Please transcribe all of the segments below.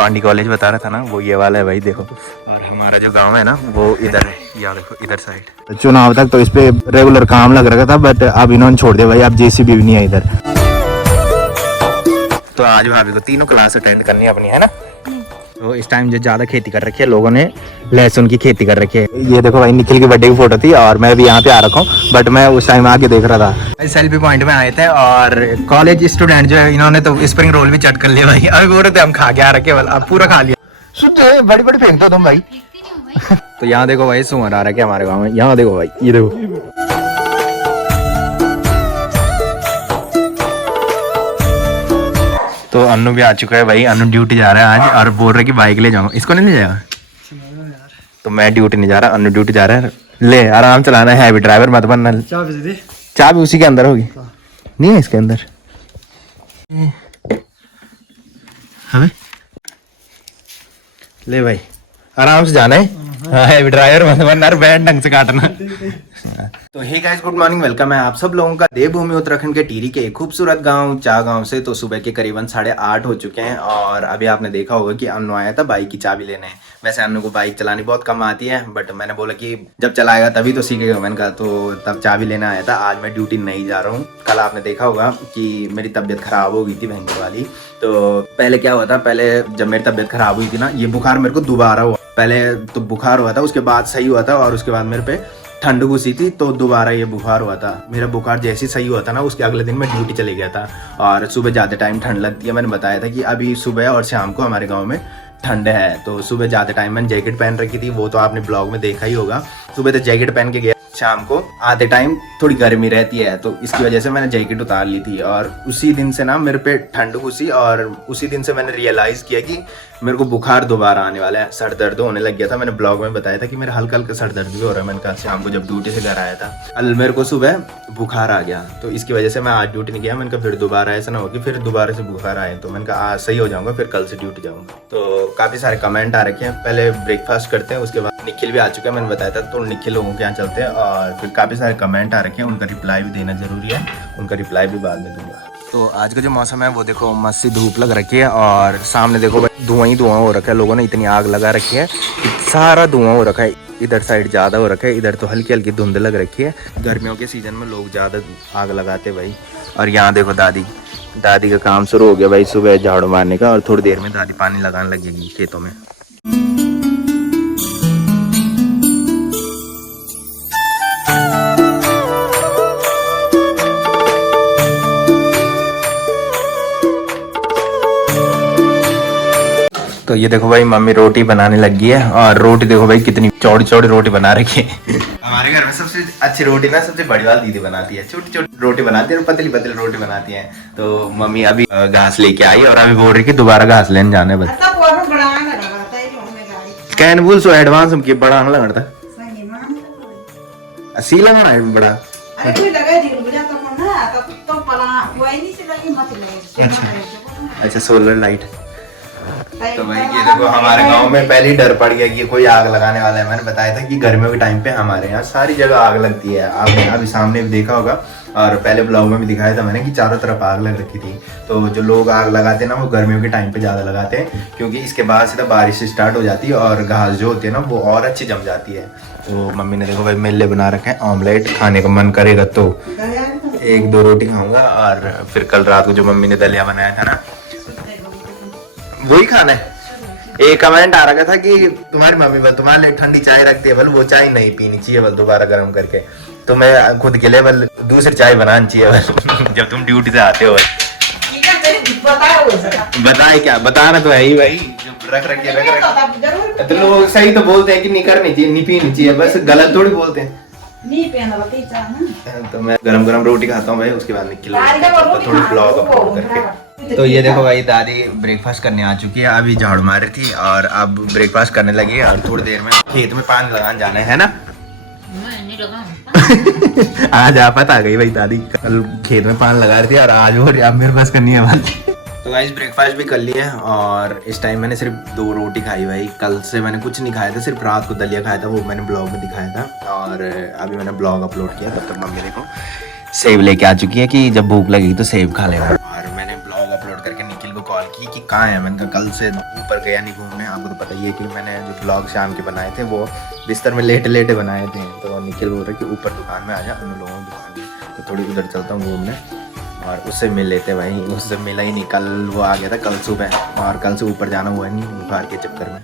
पांडी college बता रहा था ना, वो ये वाला है भाई, देखो। और हमारा जो गांव है ना वो इधर है, यार देखो इधर साइड। चुनाव तक तो इस पे रेगुलर काम लग रहा था, बट अब इन्होंने छोड़ दिया भाई, अब जेसीबी भी नहीं है इधर। तो आज भाभी को तीनों क्लास अटेंड करनी है अपनी, है ना। तो इस टाइम जो ज्यादा खेती कर रखी है लोगों ने, लहसुन की खेती कर रखी है। ये देखो भाई निखिल की बर्थडे की फोटो थी और मैं भी यहाँ पे आ रखा हूँ, बट मैं उस टाइम आके देख रहा था। सेल्फी पॉइंट में आए थे और कॉलेज स्टूडेंट जो है इन्होंने तो स्प्रिंग रोल भी चट कर लिया भाई। अभी बोल रहे थे हम खा के आ रखे, अब पूरा खा लिया। शुद्ध बड़ी बड़ी फेंकते हो तुम भाई। तो यहाँ देखो भाई सुअर आ रखे हमारे गाँव में, यहाँ देखो भाई, ये देखो। तो अन्नू भी आ चुका है भाई, अन्नू ड्यूटी जा रहा है आज और बोल रहा है कि बाइक ले जाऊंगा। इसको नहीं ले जाएगा? तो मैं ड्यूटी नहीं जा रहा, अन्नू ड्यूटी जा रहा है। ले आराम चलाना है, हैवी ड्राइवर मत बनना। चाबी उसी के अंदर होगी, नहीं है इसके अंदर। हमें ले भाई आराम से जाना है, हैवी ड्राइवर मत बनना, बैंड ढंग से काटना। तो hey guys good morning, welcome है आप सब लोगों का देवभूमि उत्तराखंड के टिहरी के एक खूबसूरत गांव चा गांव से। तो सुबह के करीबन 8:30 हो चुके हैं और अभी आपने देखा होगा कि अन्नू आया था बाइक की चाबी लेने। वैसे अन्नू को बाइक चलानी बहुत कम आती है, बट मैंने बोला कि जब चलाएगा तभी तो सीखेगा। मैंने कहा तो तब चाबी लेने आया था। आज मैं ड्यूटी नहीं जा रहा हूँ। कल आपने देखा होगा कि मेरी तबीयत खराब हो गई थी भयंकर वाली। तो पहले क्या हुआ था, पहले जब मेरी तबीयत खराब हुई थी ना, ये बुखार मेरे को दोबारा हुआ। पहले तो बुखार हुआ था, उसके बाद सही हुआ था और उसके बाद मेरे पे ठंड घुसी थी, तो दोबारा ये बुखार हुआ था। मेरा बुखार जैसे ही सही हुआ था ना, उसके अगले दिन मैं ड्यूटी चले गया था। और सुबह ज़्यादा टाइम ठंड लगती है, मैंने बताया था कि अभी सुबह और शाम को हमारे गांव में ठंड है। तो सुबह ज़्यादा टाइम मैंने जैकेट पहन रखी थी, वो तो आपने ब्लॉग में देखा ही होगा। सुबह तो जैकेट पहन के गया, शाम को आते टाइम थोड़ी गर्मी रहती है, तो इसकी वजह से मैंने जैकेट उतार ली थी। और उसी दिन से ना मेरे पे ठंड घुसी और उसी दिन से मैंने रियलाइज़ किया कि मेरे को बुखार दोबारा आने वाला है। सर दर्द होने लग गया था। मैंने ब्लॉग में बताया था कि मेरा हल्का हल्का सर दर्द भी हो रहा है। मैंने कहा शाम को जब ड्यूटी से घर आया था, कल मेरे को सुबह बुखार आ गया, तो इसकी वजह से मैं आज ड्यूटी नहीं गया। मैंने कहा फिर दोबारा ऐसा ना हो कि फिर दोबारा से बुखार आए। तो मैंने कहा आज सही हो जाऊंगा, फिर कल से ड्यूटी जाऊंगा। तो काफ़ी सारे कमेंट आ रखे हैं। पहले ब्रेकफास्ट करते हैं, उसके बाद निखिल भी आ चुका है, मैंने बताया था। तो निखिल लोगों के यहाँ चलते हैं और फिर काफ़ी सारे कमेंट आ रखे हैं, उनका रिप्लाई भी देना जरूरी है। उनका रिप्लाई भी बाद में दूंगा। तो आज का जो मौसम है वो देखो मस्त सी धूप लग रखी है और सामने देखो भाई धुआं ही धुआं हो रखा है। लोगों ने इतनी आग लगा रखी है, सारा धुआं हो रखा है। इधर साइड ज़्यादा हो रखा है, इधर तो हल्की हल्की धुंध लग रखी है। गर्मियों के सीजन में लोग ज़्यादा आग लगाते भाई। और यहाँ देखो दादी का काम शुरू हो गया भाई, सुबह झाड़ू मारने का। और थोड़ी देर में दादी पानी लगाने लगेगी खेतों में। तो ये देखो भाई मम्मी रोटी बनाने लगी है और रोटी देखो भाई कितनी चौड़ी चौड़ी रोटी बना रखी है। हमारे घर में सबसे अच्छी रोटी ना सबसे बड़ी वाली दीदी बनाती है। छोटी छोटी रोटी बनाती है और पतली पतली रोटी बनाती है। तो मम्मी अभी घास लेके आई और अभी बोल रही कि दोबारा घास लेने जाने बस। कैन बोल सो एडवांस हम के बड़ा लगता सी लगाना है बड़ा। अच्छा सोलर लाइट। तो भाई ये देखो हमारे गांव में पहले ही डर पड़ गया कि कोई आग लगाने वाला है। मैंने बताया था कि गर्मियों के टाइम पे हमारे यहाँ सारी जगह आग लगती है। आपने अभी सामने भी देखा होगा और पहले ब्लॉग में भी दिखाया था मैंने कि चारों तरफ आग लग रखी थी। तो जो लोग आग लगाते हैं ना वो गर्मियों के टाइम पे ज़्यादा लगाते हैं, क्योंकि इसके बाद से तो बारिश स्टार्ट हो जाती है और घास जो होती है ना वो और अच्छी जम जाती है। तो मम्मी ने देखो भाई मेले बना रखे हैं, ऑमलेट खाने का मन करेगा तो 1-2 रोटी खाऊंगा। और फिर कल रात को जो मम्मी ने दलिया बनाया था ना वही खाना है। एक कमेंट आ रहा था कि तुम्हारी मम्मी बल तुम्हारे लिए ठंडी चाय रखती है, बल वो चाय नहीं पीनी चाहिए बल दोबारा गर्म करके। तो मैं खुद के लिए बल दूसरी चाय बनानी चाहिए बल जब तुम ड्यूटी से आते हो। बताए क्या बताना तो है ही भाई, जो रख तो लोग सही तो बोलते हैं कि नहीं करनी चाहिए नहीं पीनी चाहिए, बस गलत थोड़ी बोलते हैं। तो मैं गरम गरम रोटी खाता हूँ भाई, उसके बाद निकल थोड़ी ब्लॉग अपलोड करके। तो ये देखो भाई दादी ब्रेकफास्ट करने आ चुकी है। अभी झाड़ू मार रही थी और अब ब्रेकफास्ट करने लगी है और थोड़ी देर में खेत में पानी लगाने जाना है ना। आज आफत आ गई भाई, दादी कल खेत में पानी लगा रही थी और आज वो अब मेरे पास करनी है बात। तो गाइस ब्रेकफास्ट भी कर लिया है और इस टाइम मैंने सिर्फ 2 रोटी खाई भाई। कल से मैंने कुछ नहीं खाया था, सिर्फ रात को दलिया खाया था, वो मैंने ब्लॉग में दिखाया था। और अभी मैंने ब्लॉग अपलोड किया, तब तक मम्मी देखो सेब लेके आ चुकी है कि जब भूख लगेगी तो सेब खा लेगा। और मैंने ब्लॉग अपलोड करके निखिल को कॉल की कि कहाँ है। मैंने कहा कल से ऊपर गया नहीं घूमने। आपको तो पता ही है कि मैंने जो ब्लॉग शाम के बनाए थे वो बिस्तर में लेटे लेटे बनाए थे। तो निखिल बोल रहे कि ऊपर दुकान में आ जा, उन लोगों की दुकान में। तो थोड़ी उधर चलता हूँ घूमने और उससे मिल लेते भाई। उससे मिला ही नहीं, कल वो आ गया था कल सुबह, और कल से ऊपर जाना हुआ नहीं बुखार के चक्कर में।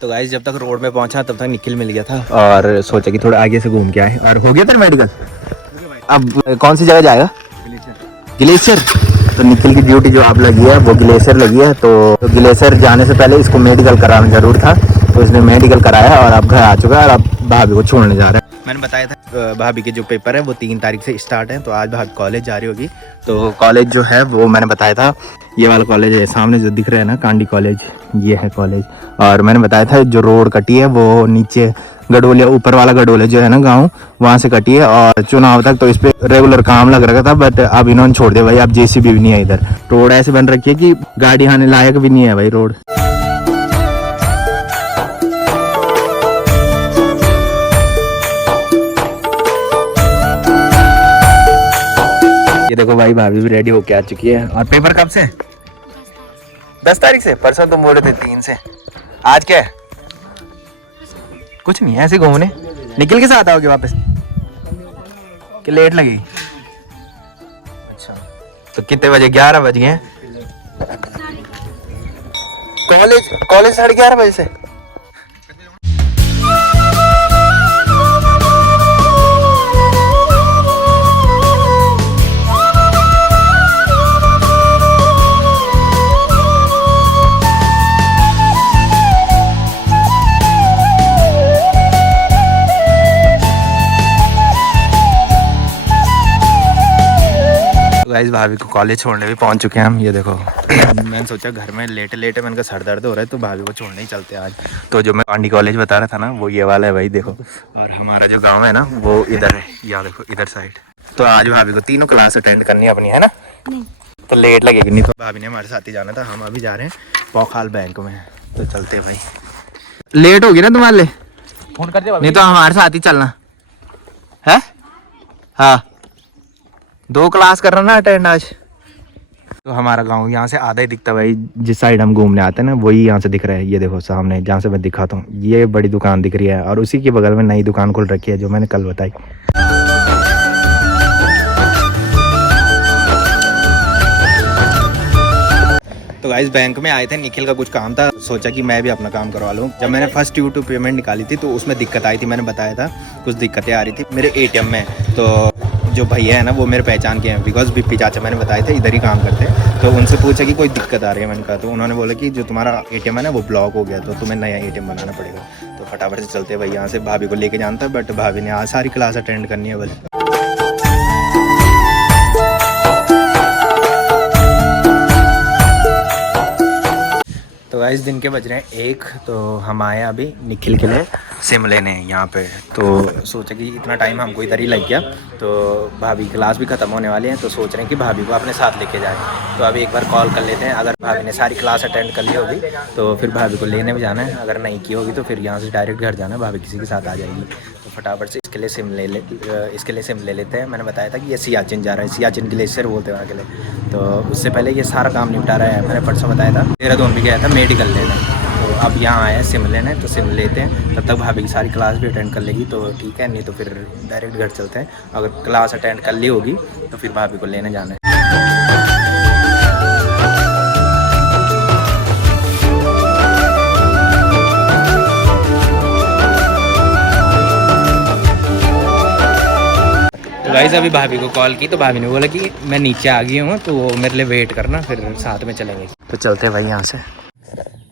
तो गाइस जब तक रोड में पहुंचा तब तक निखिल मिल गया था और सोचा कि थोड़ा आगे से घूम के आए, और हो गया था मेडिकल। अब कौन सी जगह जाएगा? ग्लेशियर। तो निखिल की ड्यूटी जो आप लगी है वो ग्लेशियर लगी है। तो ग्लेशियर जाने से पहले इसको मेडिकल कराना जरूर था, तो इसने मेडिकल कराया और अब घर आ चुका है और अब भाभी को छोड़ने जा रहा है। मैंने बताया था भाभी के जो पेपर है वो 3 तारीख से स्टार्ट है, तो आज भाभी कॉलेज जा रही होगी। तो कॉलेज जो है वो मैंने बताया था ये वाला कॉलेज है, सामने जो दिख रहा है ना कांडी कॉलेज, ये है कॉलेज। और मैंने बताया था जो रोड कटी है वो नीचे गडोलिया, ऊपर वाला गडोलिया जो है ना गांव, वहां से कटी है। और चुनाव तक तो इस पे रेगुलर काम लग रखा था, बट अब इन्होंने छोड़ दिया भाई। अब जेसीबी भी नहीं है इधर। रोड ऐसे बन रखी है कि गाड़ी आने लायक भी नहीं है भाई रोड। ये देखो भाई भाभी भी रेडी होके आ चुकी है। और पेपर कब से? 10 तारीख से। परसों तुम बोले थे 3 से। आज क्या है? कुछ नहीं, ऐसे घूमने। निखिल के साथ आओगे वापस कि लेट लगेगी? अच्छा, तो कितने बजे? 11 बज गए। कॉलेज 11:30 बजे से। गाइस भाभी को कॉलेज छोड़ने भी पहुंच चुके हैं हम। ये देखो मैंने सोचा घर में लेटे लेटे मैंने कहा सर दर्द हो रहा है, तो भाभी को छोड़ने ही चलते हैं आज। तो जो मैं कांडी कॉलेज बता रहा था ना वो ये वाला है भाई, देखो। और हमारा जो गांव है ना वो इधर है, यहाँ देखो इधर साइड। तो आज भाभी को 3 क्लास अटेंड करनी है अपनी, है ना? तो लेट लगेगी नहीं। तो भाभी ने हमारे साथ ही जाना था, हम अभी जा रहे हैं पौखाल बैंक में। तो चलते भाई, लेट होगी ना तुम्हारे लिए, फोन कर दे नहीं तो हमारे साथ ही चलना है। हाँ 2 क्लास कर रहा ना अटेंड आज। तो हमारा गांव यहाँ से आधा ही दिखता भाई, जिस साइड हम घूमने आते हैं ना वही यहाँ से दिख रहा है। ये देखो सामने जहाँ से मैं दिखाता हूँ, ये बड़ी दुकान दिख रही है और उसी के बगल में नई दुकान खुल रखी है जो मैंने कल बताई। तो गाइस बैंक में आए थे, निखिल का कुछ काम था, सोचा कि मैं भी अपना काम करवा लूँ। जब मैंने फर्स्ट यूट्यूब पेमेंट निकाली थी तो उसमें दिक्कत आई थी, मैंने बताया था कुछ दिक्कतें आ रही थी मेरे एटीएम में। तो जो भैया है ना वो मेरे पहचान के हैं, बिकॉज बिप्पी चाचा मैंने बताए थे इधर ही काम करते हैं। तो उनसे पूछा कि कोई दिक्कत आ रही है, मैंने कहा। तो उन्होंने बोला कि जो तुम्हारा एटीएम है ना वो ब्लॉक हो गया, तो तुम्हें नया एटीएम बनाना पड़ेगा। तो फटाफट से चलते भाई, यहाँ से भाभी को लेके जाना था, बट भाभी ने आज सारी क्लास अटेंड करनी है बस। तो गाइस दिन के बज रहे हैं 1। तो हम आए अभी निखिल के लिए सिम लेने यहाँ पे। तो सोचा कि इतना टाइम हमको इधर ही लग गया, तो भाभी की क्लास भी ख़त्म होने वाली है, तो सोच रहे हैं कि भाभी को अपने साथ लेके जाएं। तो अभी एक बार कॉल कर लेते हैं, अगर भाभी ने सारी क्लास अटेंड कर ली होगी तो फिर भाभी को लेने भी जाना है, अगर नहीं की होगी तो फिर यहाँ से डायरेक्ट घर जाना है, भाभी किसी के साथ आ जाएगी। तो फटाफट से इसके लिए सिम ले लेते हैं। मैंने बताया था कि ये सियाचिन जा रहा है, सियाचिन ग्लेशियर बोलते हैं वहाँ के लिए। तो उससे पहले ये सारा काम निपटा रहा है। मैंने परसों बताया था देहरादून भी गया था मेडिकल लेने, तो अब यहाँ आए हैं सिम लेने। तो सिम लेते हैं, तब तक भाभी की सारी क्लास भी अटेंड कर लेगी तो ठीक है, नहीं तो फिर डायरेक्ट घर चलते हैं। अगर क्लास अटेंड कर ली होगी तो फिर भाभी को लेने जाना है। तो गाइस अभी भाभी को कॉल की तो भाभी ने बोला कि मैं नीचे आ गई हूँ, तो वो मेरे लिए वेट करना, फिर साथ में चलेंगे। तो चलते हैं भाई यहाँ से।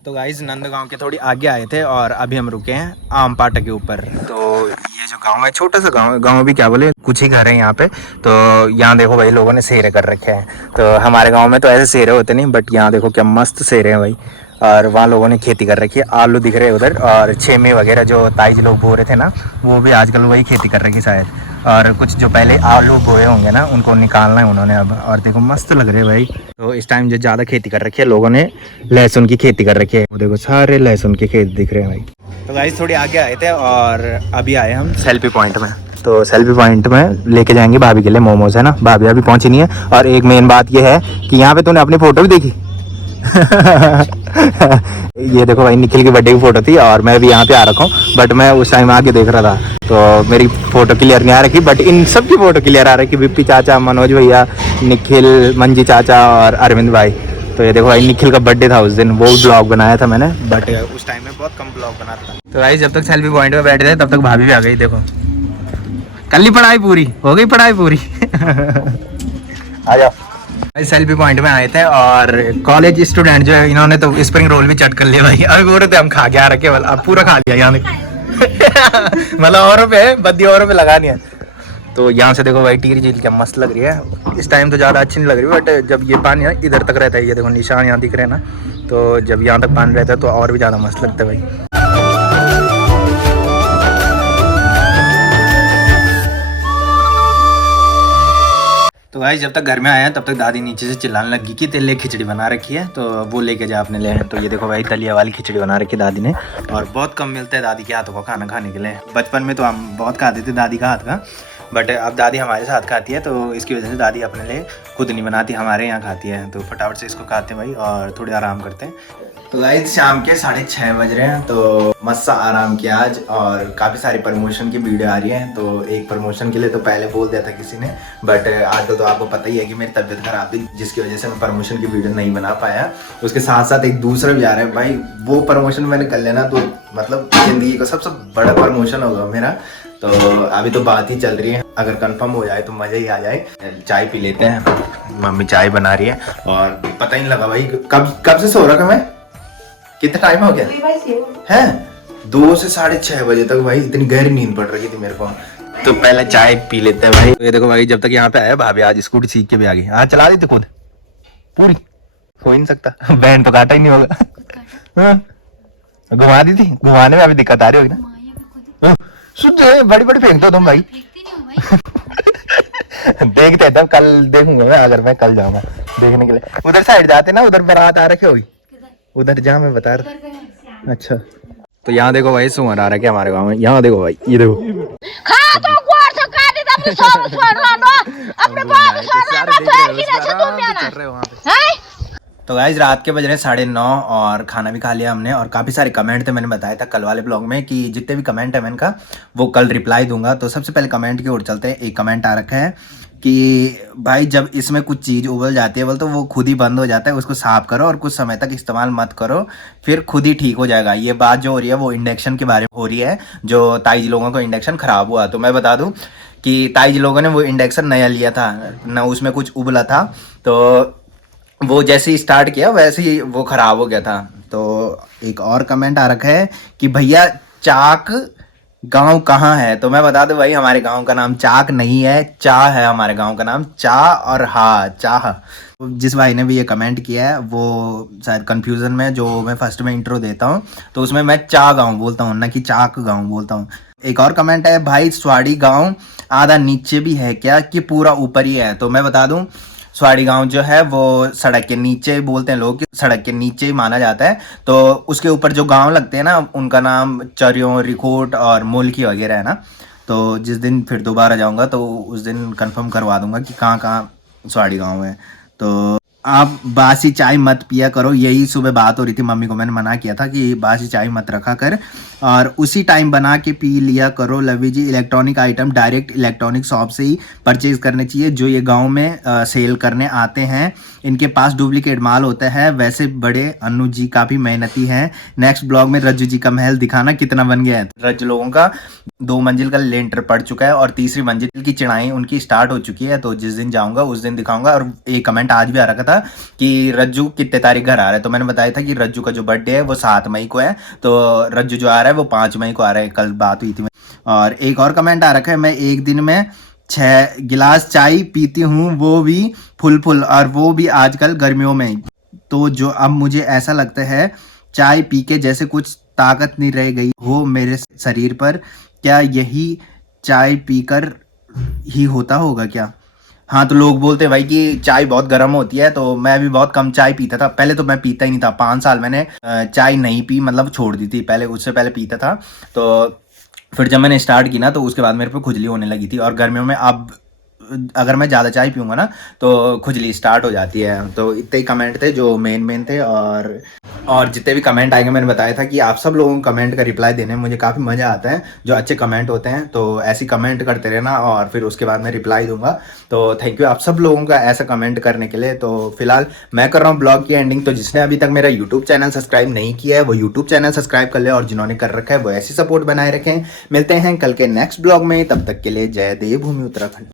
तो गाइस नंदगांव के थोड़ी आगे आए थे और अभी हम रुके हैं आम पाटा के ऊपर। तो ये जो गांव है छोटा सा गांव भी क्या बोले, कुछ ही घर है यहाँ पे। तो यहाँ देखो भाई लोगों ने सेरे कर रखे हैं। तो हमारे गांव में तो ऐसे सेरे होते नहीं, बट यहाँ देखो क्या मस्त सेरे हैं भाई। और वहाँ लोगों ने खेती कर रखी है, आलू दिख रहे हैं उधर, और छेमे वगैरह जो ताइज लोग बो रहे थे ना, वो भी आजकल वही खेती कर रखी शायद। और कुछ जो पहले आलू बोए होंगे ना, उनको निकालना है उन्होंने अब। और देखो मस्त लग रहे हैं भाई। तो इस टाइम जो ज़्यादा खेती कर रखी है लोगों ने, लहसुन की खेती कर रखी है। वो देखो सारे लहसुन के खेत दिख रहे हैं भाई। तो गाइस थोड़ी आगे आए थे और अभी आए हम सेल्फी पॉइंट में। तो सेल्फी पॉइंट में लेके जाएंगे भाभी के लिए मोमोज, है ना। भाभी अभी पहुंची नहीं है। और एक मेन बात ये है कि यहाँ पे तूने अपनी फोटो भी देखी। ये देखो भाई, निखिल की बर्थडे की फोटो थी और मैं भी यहाँ पे आ रखा हूँ, बट मैं उस टाइम आके देख रहा था तो मेरी फोटो क्लियर नहीं आ रखी, बट इन सब की फोटो क्लियर आ रही। विप्पी चाचा, मनोज भैया, निखिल, मंजी चाचा और अरविंद भाई। तो ये देखो भाई, निखिल का बर्थडे था उस दिन, वो ब्लॉग बनाया था मैंने, बट उस टाइम में बहुत कम ब्लॉग बनाता था। तो भाई जब तक सेल्फी पॉइंट में बैठे थे तब तक भाभी भी आ गई। देखो कल ही पढ़ाई पूरी हो गई, पढ़ाई पूरी। आ जाओ भाई। सेल्फी पॉइंट में आए थे और कॉलेज स्टूडेंट जो है, इन्होंने तो स्प्रिंग रोल भी चट कर लिया भाई। अभी बोल रहे थे हम खा के आ रखे, अब पूरा खा लिया यहाँ। मतलब औरों पे बद्दी, औरों पे लगानी है। तो यहाँ से देखो भाई टिहरी झील क्या मस्त लग रही है। इस टाइम तो ज़्यादा अच्छी नहीं लग रही, बट जब ये पानी है इधर तक रहता है, ये देखो निशान यहाँ दिख रहे हैं ना, तो जब यहाँ तक पानी रहता है तो और भी ज़्यादा मस्त लगता है भाई। तो भाई जब तक घर में आए हैं तब तक दादी नीचे से चिल्लाने लगी कि तेरे लिए खिचड़ी बना रखी है, तो वो लेके जा अपने लिए। तो ये देखो भाई, दलिया वाली खिचड़ी बना रखी है दादी ने। और बहुत कम मिलता है दादी के हाथों का खाना खाने के लिए। बचपन में तो हम बहुत खाते थे दादी का हाथ का, बट अब दादी हमारे साथ खाती है, तो इसकी वजह से दादी अपने लिए खुद नहीं बनाती, हमारे यहाँ खाती है। तो फटाफट से इसको खाते हैं भाई और थोड़ी आराम करते हैं। तो गाइस शाम के 6:30 बज रहे हैं, तो मस्त सा आराम किया आज। और काफ़ी सारी प्रमोशन की वीडियो आ रही है। तो एक प्रमोशन के लिए तो पहले बोल दिया था किसी ने, बट आजकल तो आपको पता ही है कि मेरी तबीयत खराब थी, जिसकी वजह से मैं प्रमोशन की वीडियो नहीं बना पाया। उसके साथ साथ एक दूसरा भी आ रहा है भाई, वो प्रमोशन मैंने कर लेना तो मतलब ज़िंदगी का सबसे बड़ा प्रमोशन होगा मेरा। तो अभी तो बात ही चल रही है, अगर कंफर्म हो जाए तो मज़ा ही आ जाए। चाय पी लेते हैं, मम्मी चाय बना रही है। और पता ही नहीं लगा भाई कब से सो रहा था मैं। कितना टाइम हो गया है? 2 से 6:30 बजे तक भाई, इतनी गहरी नींद पड़ रही थी मेरे को। तो पहले चाय पी लेते हैं भाई। ये देखो भाई, जब तक यहाँ पे आया भाभी आज स्कूटी सीख के भी आ गई। हाँ चला दी थी खुद पूरी, हो ही नहीं सकता। बैंड तो काटा ही नहीं होगा। घुमा दी थी, घुमाने में अभी दिक्कत आ रही होगी ना। सुन बड़ी बड़ी फेंकता तुम भाई। देखते हैं तब, कल देखूंगा मैं, अगर मैं कल जाऊंगा देखने के लिए। उधर साइड जाते ना, उधर बारात आ रखे होगी, उधर जहाँ मैं बता रहा। अच्छा तो यहाँ देखो भाई, सुअर आ रहा है हमारे गाँव में। यहाँ देखो भाई, ये देखो तो गाइस रात के बज रहे 9:30 और खाना भी खा लिया हमने। और काफ़ी सारे कमेंट थे, मैंने बताया था कल वाले ब्लॉग में कि जितने भी कमेंट है मैंने कहा वो कल रिप्लाई दूंगा। तो सबसे पहले कमेंट की ओर चलते हैं। एक कमेंट आ रखा है कि भाई जब इसमें कुछ चीज़ उबल जाती है बोल, तो वो खुद ही बंद हो जाता है, उसको साफ करो और कुछ समय तक इस्तेमाल मत करो, फिर खुद ही ठीक हो जाएगा। ये बात जो हो रही है वो इंडक्शन के बारे में हो रही है, जो ताइज लोगों को इंडक्शन ख़राब हुआ। तो मैं बता दूं कि ताइज लोगों ने वो इंडक्शन नया लिया था ना, उसमें कुछ उबला था, तो वो जैसे ही स्टार्ट किया वैसे ही वो ख़राब हो गया था। तो एक और कमेंट आ रखा है कि भैया चाक गांव कहाँ है। तो मैं बता दूं भाई, हमारे गांव का नाम चाक नहीं है, चाह है हमारे गांव का नाम। चाह और हा, चाह। जिस भाई ने भी ये कमेंट किया है वो शायद कंफ्यूजन में, जो मैं फर्स्ट में इंट्रो देता हूँ तो उसमें मैं चाह गांव बोलता हूँ, ना कि चाक गांव बोलता हूँ। एक और कमेंट है, भाई स्वाड़ी गांव आधा नीचे भी है क्या कि पूरा ऊपर ही है। तो मैं बता दूं, स्वाड़ी गांव जो है वो सड़क के नीचे बोलते हैं लोग, सड़क के नीचे ही माना जाता है। तो उसके ऊपर जो गांव लगते हैं ना, उनका नाम चरियों, रिखोट और मुल्की वगैरह है ना। तो जिस दिन फिर दोबारा जाऊंगा तो उस दिन कंफर्म करवा दूंगा कि कहाँ कहाँ स्वाड़ी गांव है। तो आप बासी चाय मत पिया करो, यही सुबह बात हो रही थी, मम्मी को मैंने मना किया था कि बासी चाय मत रखा कर और उसी टाइम बना के पी लिया करो। Lavi ji, electronic item direct electronic shop से ही परचेज करने चाहिए, जो ये गांव में सेल करने आते हैं, इनके पास डुप्लीकेट माल होता है। वैसे बड़े अनु जी काफ़ी मेहनती हैं। नेक्स्ट ब्लॉग में रज्जू जी का महल दिखाना कितना बन गया है। रज्जू लोगों का 2 मंजिल का लेंटर पड़ चुका है और 3री मंजिल की चिनाई उनकी स्टार्ट हो चुकी है। तो जिस दिन जाऊंगा उस दिन दिखाऊंगा। और एक कमेंट आज भी आ रखा था कि रज्जू कितने तारीख घर आ रहा है। तो मैंने बताया था कि रज्जू का जो बर्थडे है वो 7 मई को है, तो रज्जू जो आ रहा है वो 5 मई को आ रहा है, कल बात हुई थी। और एक और कमेंट आ रखा है, मैं एक दिन में 6 गिलास चाय पीती हूँ, वो भी फुल, और वो भी आजकल गर्मियों में। तो जो अब मुझे ऐसा लगता है चाय पी के जैसे कुछ ताकत नहीं रह गई हो मेरे शरीर पर। क्या यही चाय पीकर ही होता होगा क्या? हाँ, तो लोग बोलते हैं भाई कि चाय बहुत गर्म होती है, तो मैं भी बहुत कम चाय पीता था। पहले तो मैं पीता ही नहीं था, 5 साल मैंने चाय नहीं पी, मतलब छोड़ दी थी। पहले उससे पहले पीता था। तो फिर जब मैंने स्टार्ट की ना, तो उसके बाद मेरे पे खुजली होने लगी थी। और गर्मियों में अब अगर मैं ज़्यादा चाय पीऊँगा ना, तो खुजली स्टार्ट हो जाती है। तो इतने ही कमेंट थे जो मेन थे। और जितने भी कमेंट आएंगे, मैंने बताया था कि आप सब लोगों को कमेंट का रिप्लाई देने में मुझे काफ़ी मज़ा आता है। जो अच्छे कमेंट होते हैं, तो ऐसे कमेंट करते रहना और फिर उसके बाद मैं रिप्लाई दूंगा। तो थैंक यू आप सब लोगों का ऐसा कमेंट करने के लिए। तो फिलहाल मैं कर रहा हूँ ब्लॉग की एंडिंग। तो जिसने अभी तक मेरा यूट्यूब चैनल सब्सक्राइब नहीं किया है, वो यूट्यूब चैनल सब्सक्राइब कर ले, और जिन्होंने कर रखा है वो ऐसी सपोर्ट बनाए रखें। मिलते हैं कल के नेक्स्ट ब्लॉग में, तब तक के लिए जय देवभूमि उत्तराखंड।